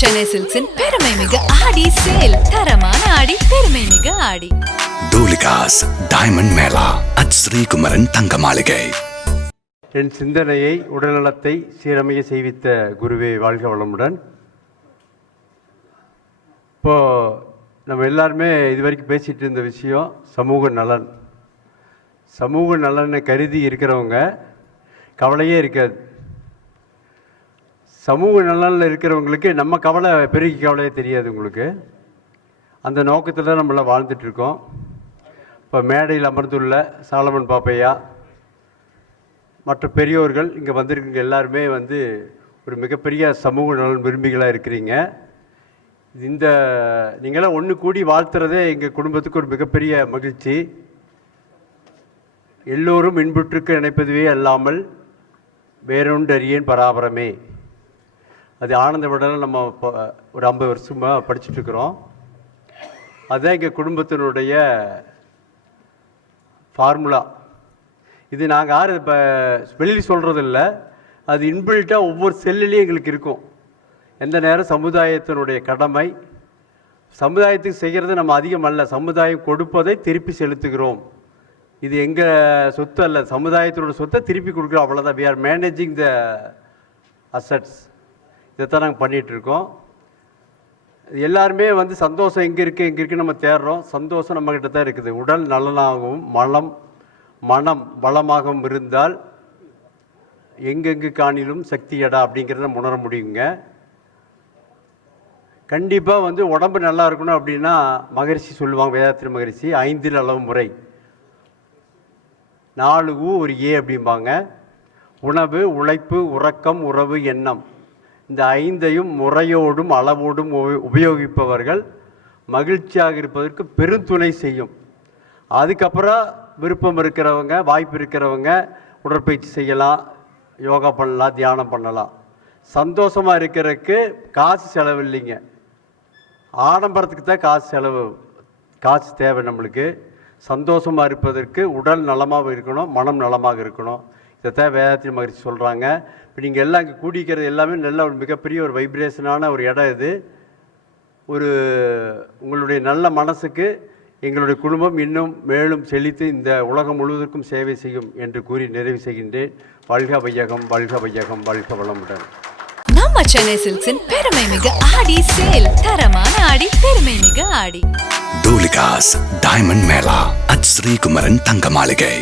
சென்னை சில்க்ஸின் பெருமை மிகு ஆடி சேல். தரமான ஆடி, பெருமை மிகு ஆடி. டூலிகாஸ் டைமண்ட் மேளா அட் ஸ்ரீகுமரன் தங்க மாளிகை. என் சிந்தனையை உடல்நலத்தை சீரமைய செய்வித்த குருவே வாழ்க வளமுடன். இப்போது நம்ம எல்லாருமே இது வரைக்கும் பேசிகிட்டு இருந்த விஷயம் சமூக நலன். சமூக நலனை கருதி இருக்கிறவங்க கவலையே இருக்காது. சமூக நலனில் இருக்கிறவங்களுக்கு நம்ம கவலை பெருகி கவலையே தெரியாது. உங்களுக்கு அந்த நோக்கத்தில் நம்மளாம் வாழ்ந்துட்டுருக்கோம். இப்போ மேடையில் அமர்ந்துள்ள சாலமன் பாப்பையா, மற்ற பெரியோர்கள், இங்கே வந்திருக்கீங்க எல்லாருமே ஒரு மிகப்பெரிய சமூக நலன் விரும்பிகளாக இருக்கிறீங்க. இந்த நீங்களாம் ஒன்று கூடி வாழ்த்துறதே எங்கள் குடும்பத்துக்கு ஒரு மிகப்பெரிய மகிழ்ச்சி. எல்லோரும் இன்புற்றுக்கு நினைப்பதுவே அல்லாமல் வேறொன்றறியேன் பராபரமே. அது ஆனந்த விடலாம். நம்ம ஒரு 50 வருஷமாக படிச்சுட்ருக்குறோம். அதுதான் எங்கள் குடும்பத்தினுடைய ஃபார்முலா. இது நாங்கள் யார் இப்போ வெளியில் சொல்கிறதில்ல, அது இன்பில்ட்டாக ஒவ்வொரு செல்லுலேயும் எங்களுக்கு இருக்கும். எந்த நேரம் சமுதாயத்தினுடைய கடமை, சமுதாயத்துக்கு செய்கிறது நம்ம அதிகம் அல்ல, சமுதாயம் கொடுப்பதை திருப்பி செலுத்துகிறோம். இது எங்கள் சொத்து அல்ல, சமுதாயத்தினோட சொத்தை திருப்பி கொடுக்குறோம், அவ்வளோதான். We are managing the assets. இதைத்தான் நாங்கள் பண்ணிகிட்ருக்கோம். எல்லாருமே சந்தோஷம் எங்கே இருக்குன்னு நம்ம தேடுறோம். சந்தோஷம் நம்மக்கிட்ட தான் இருக்குது. உடல் நலனாகவும் மனம் வளமாகவும் இருந்தால் எங்கெங்கு காணிலும் சக்தியடா அப்படிங்கிறத நம்ம உணர முடியுங்க. கண்டிப்பாக உடம்பு நல்லா இருக்கணும் அப்படின்னா மகரிஷி சொல்லுவாங்க, வேதாத்திரி மகரிஷி 5 அளவு முறை, 4 ஊ ஒரு ஏ அப்படிம்பாங்க. உணவு, உழைப்பு, உறக்கம், உறவு, எண்ணம், இந்த 5ஐயும் முறையோடும் அளவோடும் உபயோகிப்பவர்கள் மகிழ்ச்சியாக இருப்பதற்கு பெருந்துணை செய்யும். அதுக்கப்புறம் விருப்பம் இருக்கிறவங்க, வாய்ப்பு இருக்கிறவங்க உடற்பயிற்சி செய்யலாம், யோகா பண்ணலாம், தியானம் பண்ணலாம். சந்தோஷமாக இருக்கிறதுக்கு காசு செலவு இல்லைங்க. ஆடம்பரத்துக்கு தான் காசு தேவை. நம்மளுக்கு சந்தோஷமாக இருப்பதற்கு உடல் நலமாக இருக்கணும், மனம் நலமாக இருக்கணும். இதைத்தான் வேதாத்திரி மகிழ்ச்சி சொல்கிறாங்க. இப்போ நீங்கள் எல்லாம் இங்கே கூடிக்கிறது எல்லாமே நல்ல ஒரு மிகப்பெரிய ஒரு வைப்ரேஷனான ஒரு இடம். இது உங்களுடைய நல்ல மனசுக்கு எங்களுடைய குடும்பம் இன்னும் மேலும் செழித்து இந்த உலகம் முழுவதற்கும் சேவை செய்யும் என்று கூறி நிறைவு செய்கின்றேன். வாழ்க வையகம், வாழ்க வையகம், வாழ்க வளமுடன். நம்ம சென்னை சில்க்ஸின் பெருமை மிகு ஆடி சேல். தரமான ஆடி, பெருமை மிகு ஆடி. டூலிகாஸ் டைமண்ட் மேளா அட் ஸ்ரீகுமரன் தங்க மாளிகை.